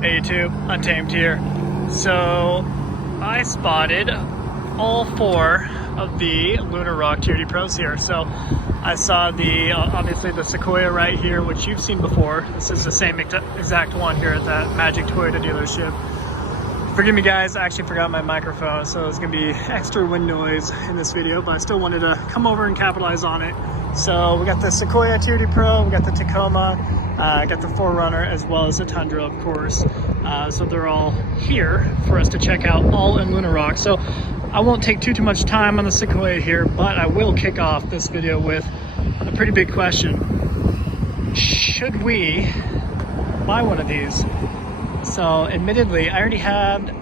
Hey YouTube, Untamed here. So I spotted all 4 of the Lunar Rock TRD Pros here. So I saw the obviously the Sequoia right here, which you've seen before. This is the same exact one here at that Magic Toyota dealership. Forgive me guys, I actually forgot my microphone, so there's gonna be extra wind noise in this video, but I still wanted to come over and capitalize on it. So we got the Sequoia TRD Pro, we got the Tacoma, got the 4Runner, as well as the Tundra, of course. So they're all here for us to check out, all in Lunar Rock. So I won't take too much time on the Sequoia here, but I will kick off this video with a pretty big question. Should we buy one of these? So admittedly, I already had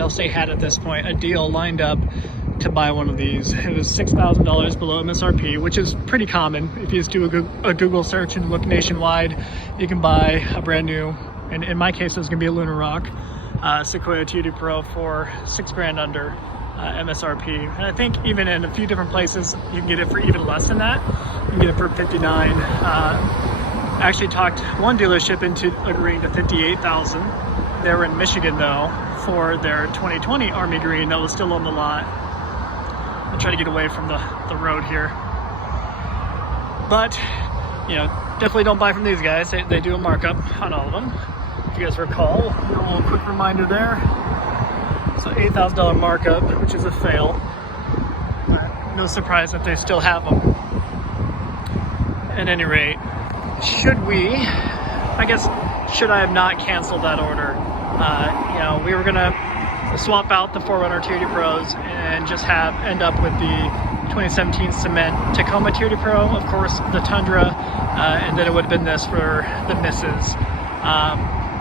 at this point, a deal lined up to buy one of these. It was $6,000 below MSRP, which is pretty common. If you just do a Google search and look nationwide, you can buy a brand new, and in my case, it was gonna be a Lunar Rock Sequoia TRD Pro for $6 grand under MSRP. And I think even in a few different places, you can get it for even less than that. You can get it for 59. I actually talked one dealership into agreeing to 58,000. They were in Michigan though, for their 2020 Army Green that was still on the lot. I'm trying to get away from the road here. But, you know, definitely don't buy from these guys. They do a markup on all of them. If you guys recall, a little quick reminder there. So $8,000 markup, which is a fail. But no surprise that they still have them. At any rate, should I have not canceled that order? You know, we were gonna swap out the 4Runner TRD Pros and just end up with the 2017 cement Tacoma TRD Pro, of course the Tundra, and then it would have been this for the misses.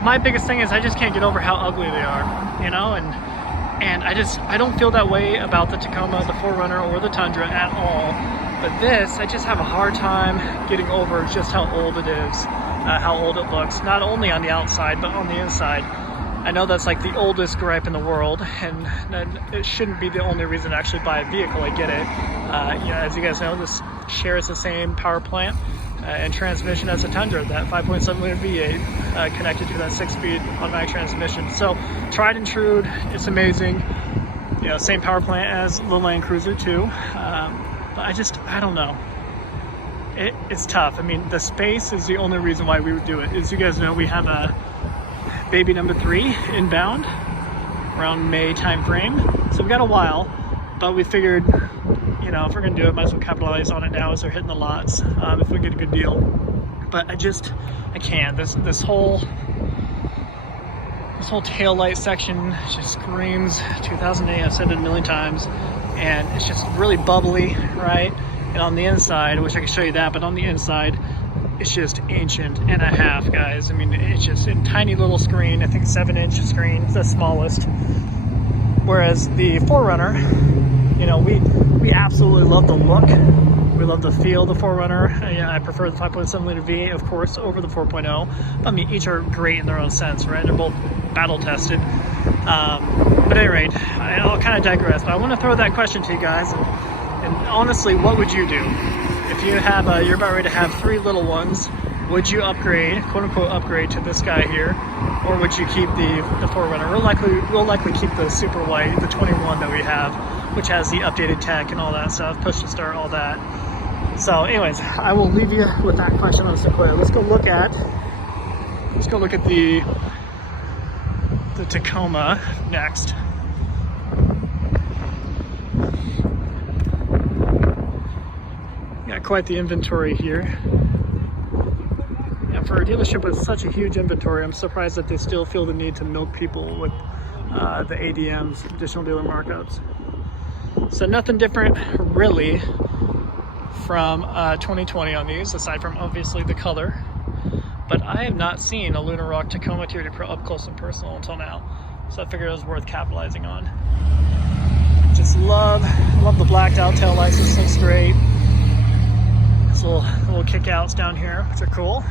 My biggest thing is I just can't get over how ugly they are, you know, and I don't feel that way about the Tacoma, the 4Runner, or the Tundra at all. But this, I just have a hard time getting over just how old it is, how old it looks, not only on the outside, but on the inside. I know that's like the oldest gripe in the world, and it shouldn't be the only reason to actually buy a vehicle. I get it. You know, as you guys know, this shares the same power plant and transmission as the Tundra, that 5.7 liter V8 connected to that 6-speed automatic transmission. So tried and true, it's amazing. You know, same power plant as the Land Cruiser too. But I don't know. It's tough. I mean, the space is the only reason why we would do it. As you guys know, we have a baby number 3 inbound around May time frame. So we've got a while, but we figured, you know, if we're gonna do it, might as well capitalize on it now as they're hitting the lots, if we get a good deal. But I can't. This whole tail light section just screams 2008. I've said it a million times. And it's just really bubbly, right? And on the inside, I wish I could show you that, but on the inside, it's just ancient and a half, guys. I mean, it's just a tiny little screen. I think 7-inch screen, it's the smallest. Whereas the 4Runner, you know, we absolutely love the look. We love the feel of the 4Runner. Yeah, I prefer the 5.7 liter V8, of course, over the 4.0. I mean, each are great in their own sense, right? They're both battle tested. But at any rate, I'll kind of digress. But I want to throw that question to you guys. And honestly, what would you do if you have you're about ready to have 3 little ones? Would you upgrade, quote unquote, upgrade to this guy here, or would you keep the 4Runner? We'll likely keep the super white, the 21 that we have, which has the updated tech and all that stuff, push to start, all that. So, anyways, I will leave you with that question on the Sequoia. Let's go look at the Tacoma next. Got quite the inventory here. Yeah, for a dealership with such a huge inventory, I'm surprised that they still feel the need to milk people with the ADMs, additional dealer markups. So nothing different really from 2020 on these, aside from obviously the color. But I have not seen a Lunar Rock Tacoma TRD Pro up close and personal until now. So I figured it was worth capitalizing on. Just love the blacked out tail lights. This looks great. These little kickouts down here, which are cool.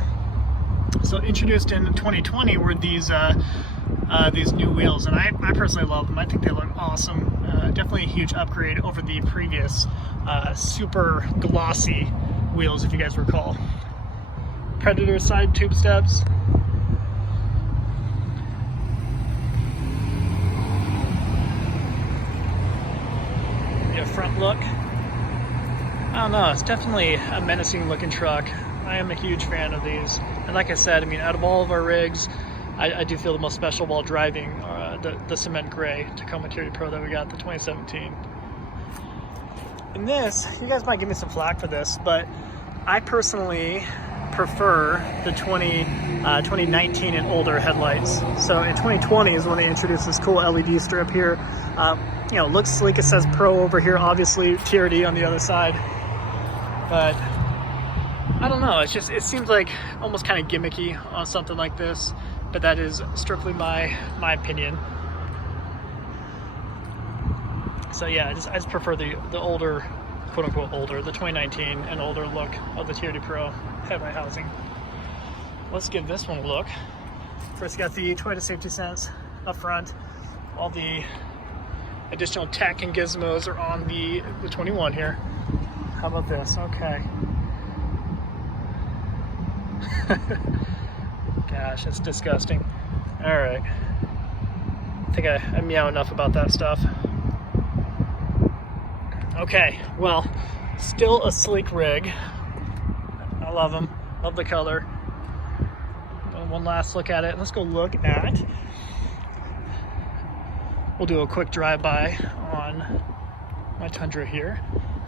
So introduced in 2020 were these new wheels, and I personally love them. I think they look awesome. Definitely a huge upgrade over the previous super glossy wheels, if you guys recall. Predator side tube steps. look. I don't know, it's definitely a menacing looking truck. I am a huge fan of these. And like I said, I mean, out of all of our rigs, I do feel the most special while driving the cement gray Tacoma TRD Pro that we got, the 2017. And this, you guys might give me some flack for this, but I personally prefer the 2019 and older headlights. So in 2020 is when they introduced this cool LED strip here. You know, looks sleek. It says Pro over here, obviously TRD on the other side. But I don't know, it seems like almost kind of gimmicky on something like this, but that is strictly my opinion. So yeah, I just prefer the older, quote unquote older, the 2019 and older look of the TRD Pro headlight housing. Let's give this one a look. First, got the Toyota safety sense up front. All the additional tech and gizmos are on the 21 here. How about this? Okay. Gosh, that's disgusting. All right. I think I meow enough about that stuff. Okay, well, still a sleek rig. I love them. Love the color. One last look at it. Let's go look at. We'll do a quick drive-by on my Tundra here.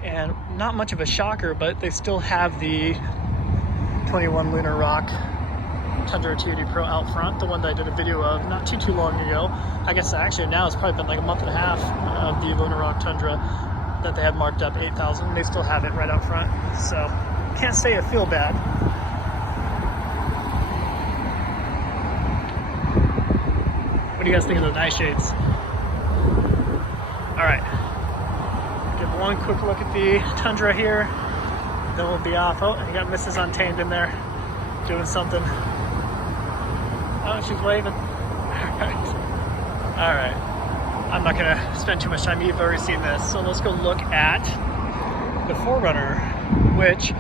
And not much of a shocker, but they still have the 21 Lunar Rock Tundra TRD Pro out front, the one that I did a video of not too long ago. I guess actually now it's probably been like a month and a half of the Lunar Rock Tundra that they had marked up 8,000. They still have it right out front, so can't say I feel bad. What do you guys think of the night shades? All right, give one quick look at the Tundra here, then we'll be off. Oh, you got Mrs. Untamed in there doing something. Oh, she's waving. All right. I'm not gonna spend too much time. You've already seen this, so let's go look at the 4Runner, which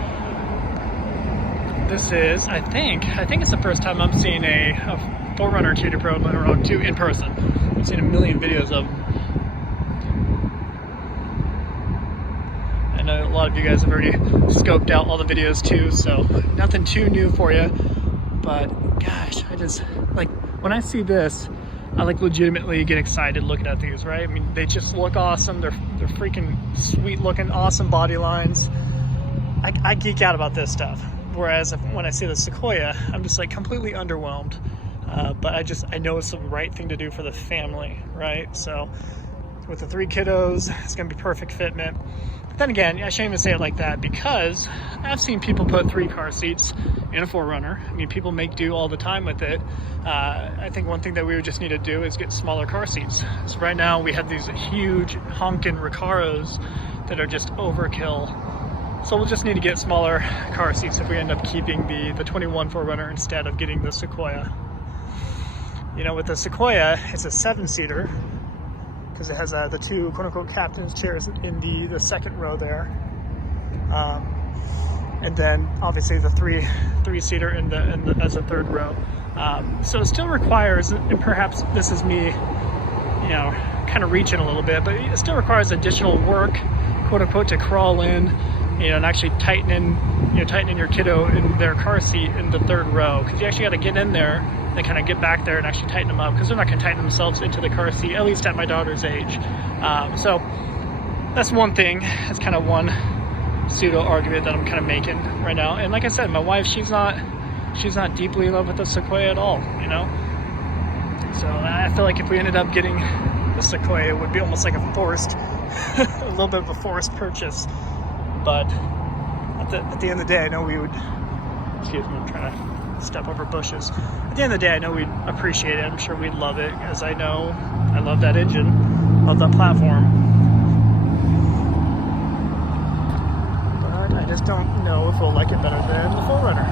this is. I think it's the first time I'm seeing a 4Runner TRD Pro Lunar Rock 2 in person. I've seen a million videos of them. I know a lot of you guys have already scoped out all the videos too, so nothing too new for you. But gosh, I just like when I see this, I like legitimately get excited looking at these, right? I mean, they just look awesome. They're freaking sweet looking, awesome body lines. I geek out about this stuff. Whereas when I see the Sequoia, I'm just like completely underwhelmed. But I know it's the right thing to do for the family, right? So with the 3 kiddos, it's gonna be perfect fitment. But then again, I shouldn't even say it like that because I've seen people put 3 car seats in a 4Runner. I mean, people make do all the time with it. I think one thing that we would just need to do is get smaller car seats. So right now we have these huge honking Recaros that are just overkill. So we'll just need to get smaller car seats if we end up keeping the 21 4Runner instead of getting the Sequoia. You know, with the Sequoia, it's a 7-seater because it has the 2 quote-unquote captain's chairs in the second row there. And then obviously the 3-seater as a third row. So it still requires, and perhaps this is me, you know, kind of reaching a little bit, but it still requires additional work, quote unquote, to crawl in, you know, and actually tightening your kiddo in their car seat in the third row, because you actually got to get in there and kind of get back there and actually tighten them up, because they're not going to tighten themselves into the car seat, at least at my daughter's age. So that's one thing. That's kind of one pseudo argument that I'm kind of making right now. And like I said, my wife, she's not deeply in love with the Sequoia at all, you know. So I feel like if we ended up getting the Sequoia, it would be almost like a forced, a little bit of a forced purchase. But at the end of the day, I know we would. Excuse me, I'm trying to step over bushes. At the end of the day, I know we'd appreciate it. I'm sure we'd love it, as I know I love that engine, love that platform. I just don't know if we'll like it better than the 4Runner.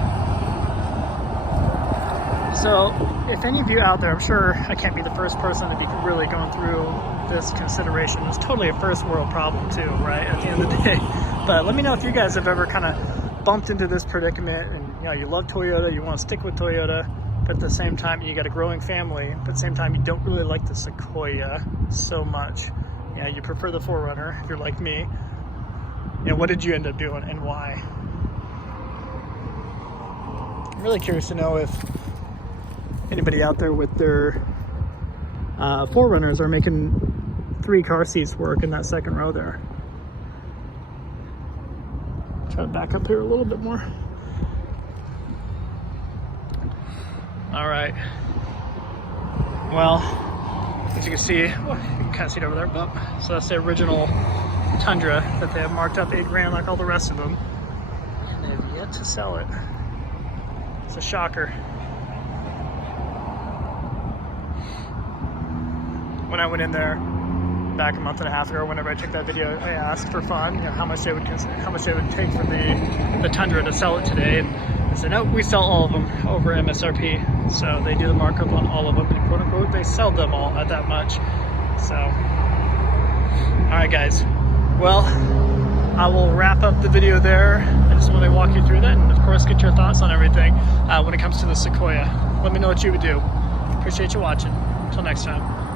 So, if any of you out there, I'm sure I can't be the first person to be really going through this consideration. It's totally a first world problem too, right, at the end of the day. But let me know if you guys have ever kind of bumped into this predicament and, you know, you love Toyota, you want to stick with Toyota, but at the same time you got a growing family, but at the same time you don't really like the Sequoia so much. yeah, you prefer the 4Runner if you're like me. You know, what did you end up doing and why? I'm really curious to know if anybody out there with their 4Runners are making 3 car seats work in that second row there. Try to back up here a little bit more. All right. Well, as you can see, you can kind of see it over there. So that's the original Tundra that they have marked up 8 grand like all the rest of them. And they have yet to sell it. It's a shocker. When I went in there back a month and a half ago, whenever I took that video, I asked for fun, you know, how much they would take for the Tundra to sell it today, and they said, no, we sell all of them over MSRP. So they do the markup on all of them, and quote unquote, they sell them all at that much. So, all right, guys. Well, I will wrap up the video there. I just want to walk you through that, and of course, get your thoughts on everything when it comes to the Sequoia. Let me know what you would do. Appreciate you watching. Until next time.